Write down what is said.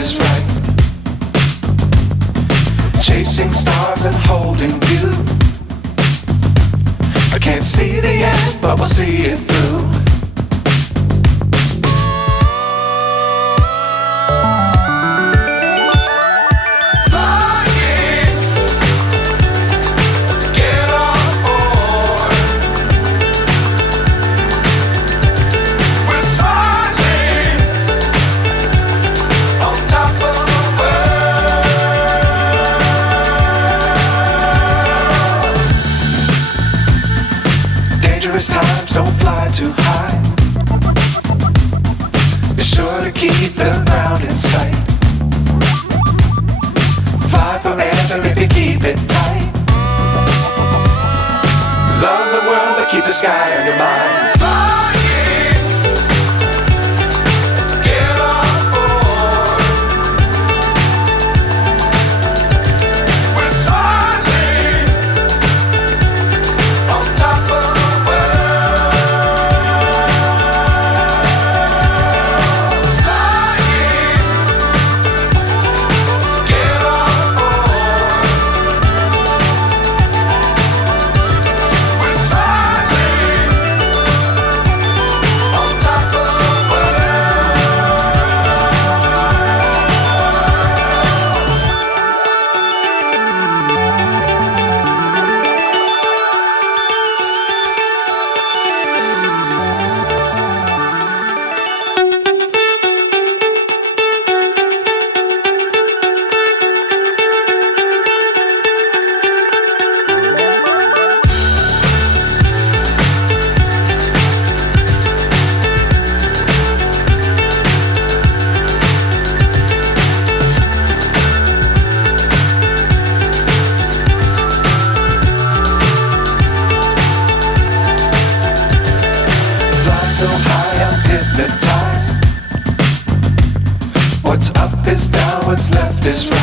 is right. Chasing stars and holding you. I can't see the end, but we'll see it through. Times don't fly too high. Be sure to keep the ground in sight. Fly forever if you keep it tight. Love the world but keep the sky on your mind. So high I'm hypnotized. What's up is down, what's left is right.